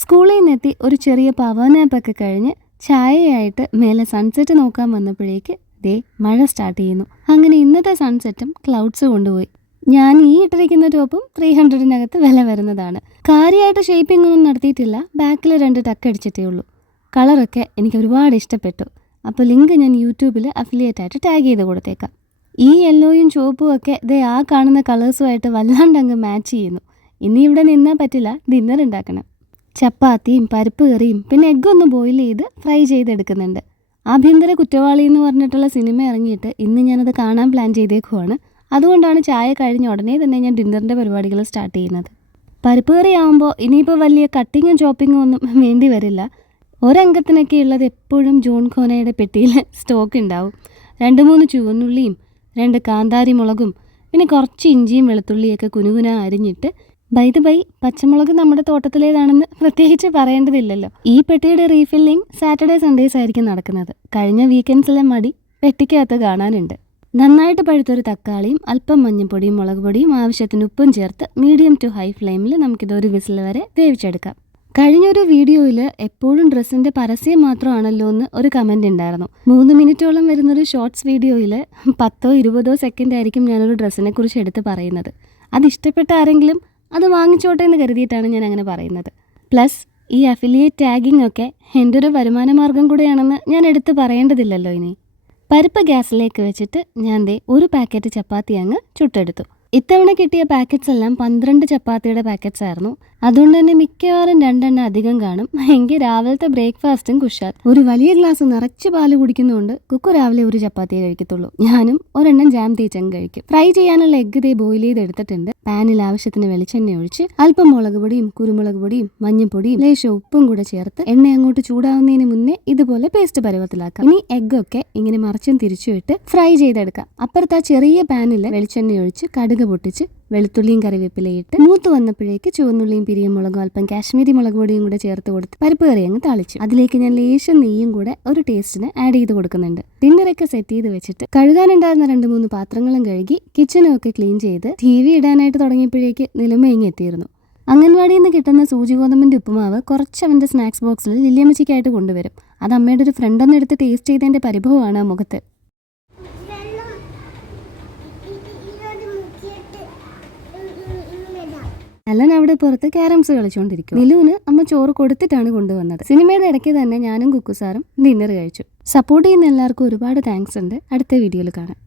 സ്കൂളിൽ നിന്നെത്തി ഒരു ചെറിയ പവർ നാപ്പൊക്കെ കഴിഞ്ഞ് ചായയായിട്ട് മേലെ സൺസെറ്റ് നോക്കാൻ വന്നപ്പോഴേക്ക് ദേ മഴ സ്റ്റാർട്ട് ചെയ്യുന്നു. അങ്ങനെ ഇന്നത്തെ സൺസെറ്റും ക്ലൗഡ്സ് കൊണ്ടുപോയി. ഞാൻ ഈ ഇട്ടിരിക്കുന്ന ടോപ്പും 300-നകത്ത് വില വരുന്നതാണ്. കാര്യമായിട്ട് ഷേപ്പിംഗ് ഒന്നും നടത്തിയിട്ടില്ല, ബാക്കിൽ 2 ടക്ക് അടിച്ചിട്ടേ ഉള്ളൂ. കളറൊക്കെ എനിക്ക് ഒരുപാട് ഇഷ്ടപ്പെട്ടു. അപ്പോൾ ലിങ്ക് ഞാൻ യൂട്യൂബിൽ അഫിലിയേറ്റ് ആയിട്ട് ടാഗ് ചെയ്ത് കൊടുത്തേക്കാം. ഈ യെല്ലോയും ചുവപ്പും ഒക്കെ ദേ ആ കാണുന്ന കളേഴ്സുമായിട്ട് വല്ലാണ്ടങ്ങ് മാച്ച് ചെയ്യുന്നു. ഇനി ഇവിടെ നിന്നാൽ പറ്റില്ല, ഡിന്നർ ഉണ്ടാക്കണം. ചപ്പാത്തിയും പരിപ്പ് കറിയും പിന്നെ എഗ്ഗൊന്ന് ബോയിൽ ചെയ്ത് ഫ്രൈ ചെയ്തെടുക്കുന്നുണ്ട്. ആഭ്യന്തര കുറ്റവാളി എന്ന് പറഞ്ഞിട്ടുള്ള സിനിമ ഇറങ്ങിയിട്ട് ഇന്ന് ഞാനത് കാണാൻ പ്ലാൻ ചെയ്തേക്കുവാണ്. അതുകൊണ്ടാണ് ചായ കഴിഞ്ഞ ഉടനെ തന്നെ ഞാൻ ഡിന്നറിൻ്റെ പരിപാടികൾ സ്റ്റാർട്ട് ചെയ്യുന്നത്. പരിപ്പ് കറി ആകുമ്പോൾ ഇനിയിപ്പോൾ വലിയ കട്ടിങ്ങും ചോപ്പിങ്ങും ഒന്നും വേണ്ടി വരില്ല. ഒരംഗത്തിനൊക്കെ ഉള്ളത് എപ്പോഴും ജോൺ ഖോനയുടെ പെട്ടിയിൽ സ്റ്റോക്ക് ഉണ്ടാവും. 2-3 ചുവന്നുള്ളിയും 2 കാന്താരി മുളകും പിന്നെ കുറച്ച് ഇഞ്ചിയും വെളുത്തുള്ളിയൊക്കെ കുനുകുന അരിഞ്ഞിട്ട്, ബൈ പച്ചമുളക് നമ്മുടെ തോട്ടത്തിലേതാണെന്ന് പ്രത്യേകിച്ച് പറയേണ്ടതില്ലല്ലോ. ഈ പെട്ടിയുടെ റീഫില്ലിംഗ് സാറ്റർഡേ സൺഡേസ് ആയിരിക്കും നടക്കുന്നത്. കഴിഞ്ഞ വീക്കെൻഡ്സിലെ മടി പെട്ടിക്കകത്ത് കാണാനുണ്ട്. നന്നായിട്ട് പഴുത്തൊരു തക്കാളിയും അല്പം മഞ്ഞൾപ്പൊടിയും മുളക് പൊടിയും ആവശ്യത്തിന് ഉപ്പും ചേർത്ത് മീഡിയം ടു ഹൈ ഫ്ലെയിമിൽ നമുക്കിതൊരു വിസിൽ വരെ വേവിച്ചെടുക്കാം. കഴിഞ്ഞൊരു വീഡിയോയിൽ എപ്പോഴും ഡ്രസ്സിൻ്റെ പരസ്യം മാത്രമാണല്ലോ എന്ന് ഒരു കമൻ്റ് ഉണ്ടായിരുന്നു. 3 മിനിറ്റോളം വരുന്നൊരു ഷോർട്സ് വീഡിയോയിൽ 10-20 സെക്കൻഡ് ആയിരിക്കും ഞാനൊരു ഡ്രസ്സിനെ കുറിച്ച് എടുത്ത് പറയുന്നത്. അതിഷ്ടപ്പെട്ട ആരെങ്കിലും അത് വാങ്ങിച്ചോട്ടെ എന്ന് കരുതിയിട്ടാണ് ഞാൻ അങ്ങനെ പറയുന്നത്. പ്ലസ് ഈ അഫിലിയേറ്റ് ടാഗിംഗ് ഒക്കെ എൻ്റെ ഒരു വരുമാന മാർഗം കൂടെയാണെന്ന് ഞാൻ എടുത്ത് പറയേണ്ടതില്ലല്ലോ. ഇനി പരിപ്പ് ഗ്യാസിലേക്ക് വെച്ചിട്ട് ഞാൻ ദേ ഒരു പാക്കറ്റ് ചപ്പാത്തി അങ്ങ് ചുട്ടെടുത്തു. ഇത്തവണ കിട്ടിയ പാക്കറ്റ്സ് എല്ലാം 12 ചപ്പാത്തിയുടെ പാക്കറ്റ്സ് ആയിരുന്നു. അതുകൊണ്ട് തന്നെ മിക്കവാറും 2 എണ്ണം അധികം കാണും. എങ്കിൽ രാവിലത്തെ ബ്രേക്ക്ഫാസ്റ്റും കുഷാൽ. ഒരു വലിയ ഗ്ലാസ് നിറച്ച് പാല് കുടിക്കുന്നതുകൊണ്ട് കുക്കു രാവിലെ ഒരു ചപ്പാത്തിയെ കഴിക്കത്തുള്ളൂ. ഞാനും ഒരെണ്ണം ജാം തേച്ചങ്ങ് കഴിക്കും. ഫ്രൈ ചെയ്യാനുള്ള എഗ്ഗ് ദേ ബോയിൽ ചെയ്തെടുത്തിട്ടുണ്ട്. പാനിൽ ആവശ്യത്തിന് വെളിച്ചെണ്ണ ഒഴിച്ച് അല്പം മുളക് പൊടിയും കുരുമുളക് പൊടിയും മഞ്ഞൾപ്പൊടിയും ലേശം ഉപ്പും കൂടെ ചേർത്ത് എണ്ണ അങ്ങോട്ട് ചൂടാവുന്നതിന് മുന്നേ ഇതുപോലെ പേസ്റ്റ് പരുവത്തിലാക്കാം. ഇനി എഗ്ഗൊക്കെ ഇങ്ങനെ മറിച്ചും തിരിച്ചും ഇട്ട് ഫ്രൈ ചെയ്തെടുക്കാം. അപ്പുറത്ത് ആ ചെറിയ പാനിൽ വെളിച്ചെണ്ണ ഒഴിച്ച് കടുക് പൊട്ടിച്ച് വെളുത്തുള്ളിയും കറിവേപ്പിലയിട്ട് മൂത്ത് വന്നപ്പോഴേക്ക് ചുവന്നുള്ളിയും പിരിയമുളകും അല്പം കാശ്മീരി മുളക് പൊടിയും കൂടെ ചേർത്ത് കൊടുത്ത് പരിപ്പ് കറി അങ്ങ് താളിച്ചു. അതിലേക്ക് ഞാൻ ലേശം നെയ്യും കൂടെ ഒരു ടേസ്റ്റിന് ആഡ് ചെയ്ത് കൊടുക്കുന്നുണ്ട്. ഡിന്നറൊക്കെ സെറ്റ് ചെയ്ത് വെച്ചിട്ട് കഴുകാനുണ്ടായിരുന്ന 2-3 പാത്രങ്ങളും കഴുകി കിച്ചനും ഒക്കെ ക്ലീൻ ചെയ്ത് TV ഇടാനായിട്ട് തുടങ്ങിയപ്പോഴേക്ക് നിലമയങ്ങി എത്തിയിരുന്നു. അംഗൻവാടിയിൽ നിന്ന് കിട്ടുന്ന സൂചി ഗോതമ്പിൻ്റെ ഉപ്പുമാവ് കുറച്ച് അവൻ്റെ സ്നാക്സ് ബോക്സിൽ ലില്ലിയമ്മച്ചിക്കായിട്ട് കൊണ്ടുവരും. അത് അമ്മയുടെ ഒരു ഫ്രണ്ടൊന്നും എടുത്ത് ടേസ്റ്റ് ചെയ്തതിൻ്റെ പരിഭവമാണ് ആ മുഖത്ത്. അല്ലൻ അവിടെ പുറത്ത് ക്യാരംസ് കളിച്ചുകൊണ്ടിരിക്കും. നിലുവിന് അമ്മ ചോറ് കൊടുത്തിട്ടാണ് കൊണ്ടുവന്നത്. സിനിമയുടെ ഇടയ്ക്ക് തന്നെ ഞാനും കുക്കുസാറും ഡിന്നർ കഴിച്ചു. സപ്പോർട്ട് ചെയ്യുന്ന എല്ലാവർക്കും ഒരുപാട് താങ്ക്സ് ഉണ്ട്. അടുത്ത വീഡിയോയിൽ കാണാം.